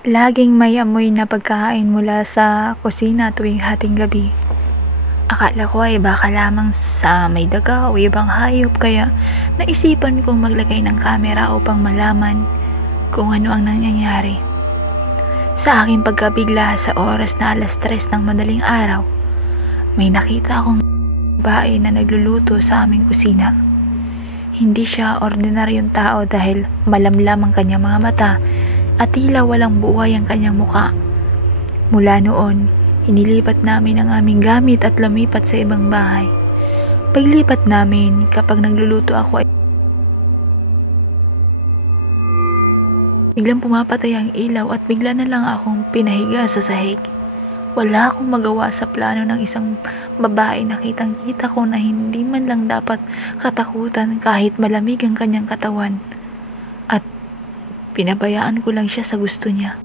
Laging may amoy na pagkain mula sa kusina tuwing hating gabi. Akala ko ay baka lamang sa may daga o ibang hayop, kaya naisipan kong maglagay ng kamera upang malaman kung ano ang nangyayari. Sa aking pagkabigla sa oras na 3:00 ng madaling araw, may nakita akong babae na nagluluto sa aming kusina. Hindi siya ordinaryong tao dahil malamlam ang kanyang mga mata at tila walang buhay ang kanyang muka. Mula noon, inilipat namin ang aming gamit at lumipat sa ibang bahay. Paglipat namin, kapag nagluluto ako ay biglang pumapatay ang ilaw at bigla na lang akong pinahiga sa sahig. Wala akong magawa sa plano ng isang babae na kitang-kita ko na hindi man lang dapat katakutan kahit malamig ang kanyang katawan. At pinabayaan ko lang siya sa gusto niya.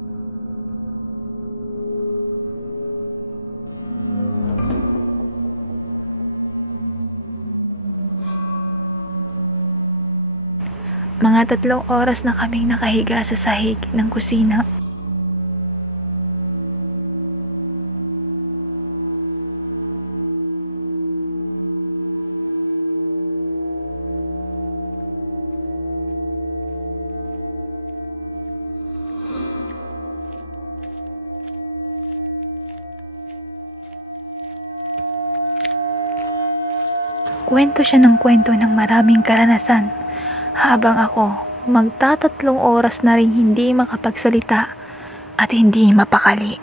Mga 3 oras na kaming nakahiga sa sahig ng kusina. Kwento siya ng kwento ng maraming karanasan, habang ako magta-3 oras na rin hindi makapagsalita at hindi mapakali.